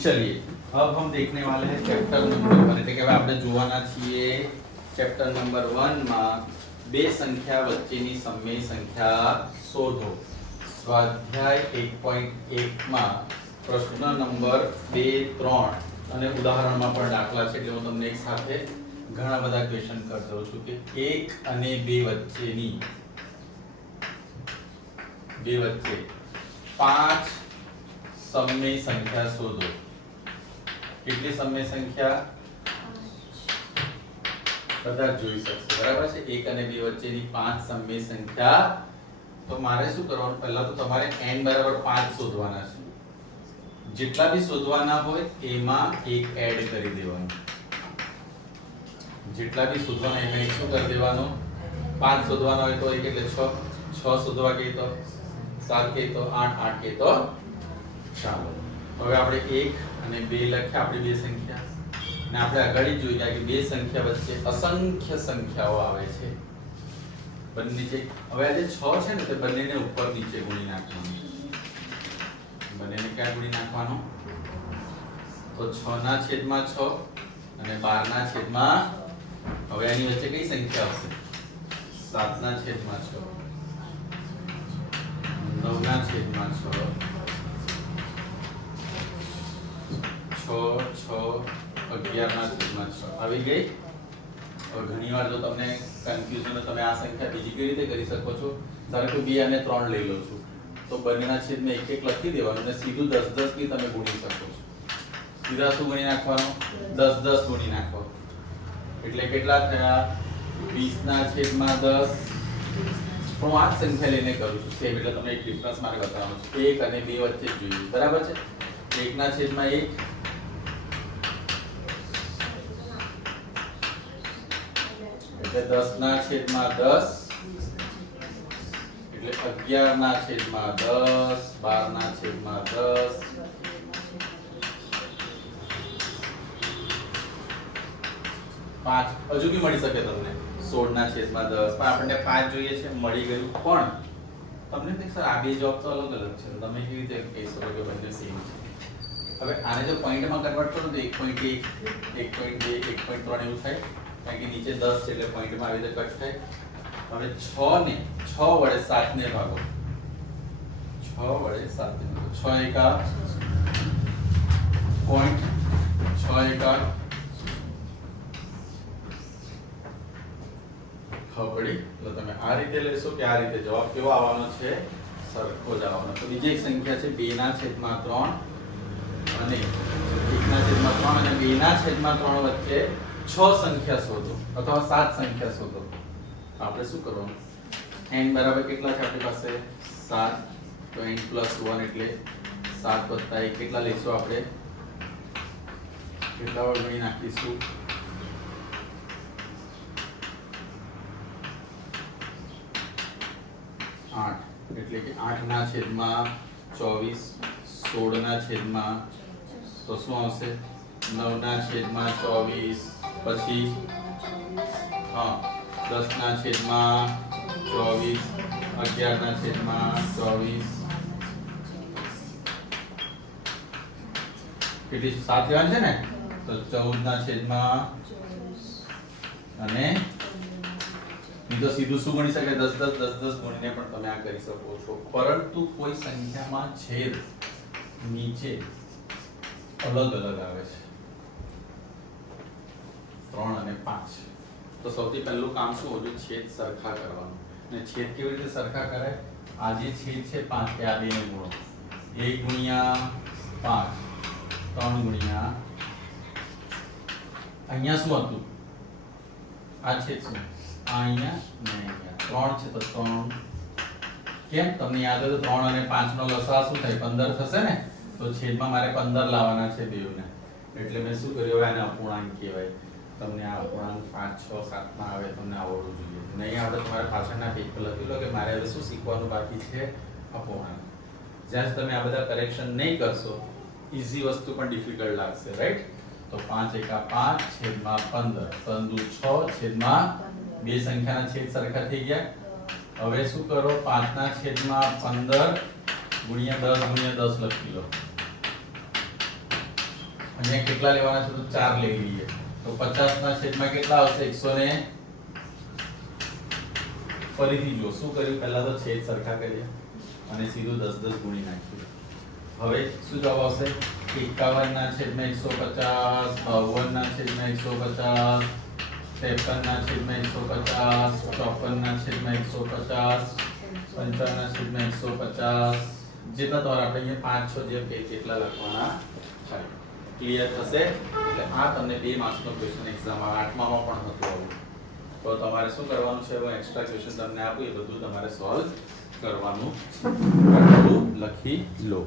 चलिए अब हम देखने वाले हैं चैप्टर नंबर 1 એટલે કે હવે આપણે જોવાના છીએ ચેપ્ટર નંબર 1 માં બે સંખ્યા વચ્ચેની સમય સંખ્યા શોધો. સ્વાધ્યાય 1.1 માં પ્રશ્ન નંબર 2, 3 અને ઉદાહરણમાં પણ દાખલા છે એટલે હું તમને એક સાથે ઘણા બધા ક્વેશ્ચન કરતો છું કે 1 અને 2 વચ્ચેની વચ્ચે 5 સમય સંખ્યા શોધો. કેટલી સમય સંખ્યા? બધા જોઈ શકશે બરાબર છે. 1 અને 2 વચ્ચેની 5 સમય સંખ્યા. તો મારે શું કરવાનું? પહેલા તો તમારે n બરાબર 5 શોધવાના છે. જેટલા બી શોધવાના હોય એમાં એક એડ કરી દેવાનું. જેટલા બી શોધવાના એમાં એક શું કરી દેવાનું? 5 શોધવાના હોય તો એક એટલે 6, 6 શોધવા કે તો 7 કે તો 8, 8 કે તો ચાલો હવે આપણે 1 અને 2 લખીએ આપણી બે સંખ્યા અને આપણે આગળ જોઈ ગયા કે બે સંખ્યા વચ્ચે અસંખ્ય સંખ્યાઓ આવે છે. બંને નીચે હવે આ જે 6 છે ને તે બંનેને ઉપર નીચે ગુણી નાખવાનું. બંનેને ક્યાં ગુણી નાખવાનું? તો 6 ના છેદમાં 6 અને 12 ના છેદમાં હવે આની વચ્ચે કઈ સંખ્યા આવશે? 7 ના છેદમાં 6 9 ના છેદમાં 6 6 11 ના છેદમાં 6 આવી ગઈ. હવે ઘણીવાર જો તમને કન્ફ્યુઝન હોય તમે આ સંખ્યા બીજી કેવી રીતે કરી શકો છો? ધારો કે 2 અને 3 લઈ લો છો તો બંનેના છેદમાં 1 1 લખી દેવાનું અને સીધું 10 10 થી તમે ગુણી શકો છો. સીધા શું ગુણી નાખવાનું? 10 10 ગુણી નાખો એટલે કેટલા થયા? 20 ના છેદમાં 10. હું આ સંખ્યા લઈને કરું છું સેમ એટલે તમને એક ડિફરન્સ મારે બતાવવાનો છે. 1 અને 2 વચ્ચે જોઈએ બરાબર છે. 1 ના છેદમાં 1 એટલે 10 ના છેદમાં 10 એટલે 11 ના છેદમાં 10 12 ના છેદમાં 10 5 હજુ બી મળી શકે તમને 16 ના છેદમાં 10 પણ આપણને 5 જોઈએ છે મળી ગયું. પણ તમને કે સર આ બે જવાબ તો અલગ અલગ છે તમે કેવી રીતે કહી શકો કે બંને સેમ છે? હવે આને જો પોઈન્ટમાં કન્વર્ટ કરો તો 1.1 1.2 1.3 એવું થાય કારણ કે નીચે 10 છે એટલે પોઈન્ટમાં આવી રીતે કટ થાય. હવે 6 ને 6 વડે 7 ને ભાગો. 6 વડે 7 ને ભાગો. 6 એકા પોઈન્ટ 6 એકા ખબડી. તો તમે આ રીતે લેશો કે આ રીતે જવાબ કેવો આવવાનો છે? સરખો જ આવવાનો. તો બીજી એક સંખ્યા છે 2 ના છેદમાં 3 અને 1 ના છેદમાં 3 અને 2 ના છેદમાં 3 વચ્ચે 6 સંખ્યા શોધો અથવા 7 સંખ્યા શોધો. તો આપણે શું કરવાનું? n બરાબર કેટલા છે આપણી પાસે? 7. તો n + 1 એટલે 7 + 1 કેટલા લઈશું આપણે? કેટલા વાર ગણી નાખીશું? 8 એટલે કે 8 ના છેદમાં 24 16 ના છેદમાં તો શું આવશે? 9 ના છેદમાં 24 પછી 10 ના છેદમાં 24 11 ના છેદમાં 24 કેટલી 7 લેવાની છે ને તો 14 ના છેદમાં અને તો સીધું શું ગણી શકે? 10 10 10 10 ગુણીને પણ તમે આ કરી શકો છો. પરંતુ કોઈ સંખ્યામાં છેદ નીચે અલગ અલગ આવે છે 3 અને 5. તો સૌથી પહેલું કામ શું હોવું? છેદ સરખા કરવાનું. અને છેદ કેવી રીતે સરખા કરાય? આ જે છેદ છે 5 કે આ બે ને ગુણો 1 ગુણ્યા 5 3 ગુણ્યા અહીંયા શું હતું? આ છેદ શું? અહીંયા ને અહીંયા 3 છે તો 3 કેમ? તમને યાદ હોય તો 3 અને 5 નો લસાઅ શું થાય? 15 થશે ને. તો છેદમાં મારે 15 લાવવાના છે બેવને એટલે મેં શું કર્યું? હવે આને અપૂર્ણાંક કહેવાય. તમને આ અપૂર્ણાંક 5 6 7 માં આવે તમને આવડવું જોઈએ. નહીં આવડે તમારે પાછળના પેજ પર લખી લો કે મારે હવે શું શીખવાનું બાકી છે? અપૂર્ણાંક. જ્યાં તમે આ બધા કરેક્શન નહીં કરશો ઈઝી વસ્તુ પણ ડિફિકલ્ટ લાગશે રાઈટ. તો 5 એકા 5 છેદમાં 15 પંદુ 6 છેદમાં બે સંખ્યાના છેદ સરખા થઈ ગયા. હવે શું કરો? 5 ના છેદમાં 15 ગુણ્યા 10 લખી લો. અહીંયા કેટલા લેવાના છે તો 4 લઈ લઈએ તો 50 ના છેદમાં કેટલા આવશે 100 ને ફરીથી જો શું કર્યું પહેલા તો છેદ સરખા કર્યા અને સીધું 10 10 ગુણી નાખ્યું હવે શું જવાબ આવશે 51 ના છેદમાં 150 52 ના છેદમાં 150 53 ના છેદમાં 150 54 ના છેદમાં 150 55 ના છેદમાં 150 જેટલા તમારે આપણે અહીંયા 5 6 જે કે કેટલા લખવાના છે ક્લિયર થશે એટલે આ તમને 2 માર્ક્સનો ક્વેશ્ચન એક્ઝામમાં 8મામાં પણ હતું આવું તો તમારે શું કરવાનું છે હવે એક્સ્ટ્રા ક્વેશ્ચન તમને આપું એ બધું તમારે સોલ્વ કરવાનું લખી લો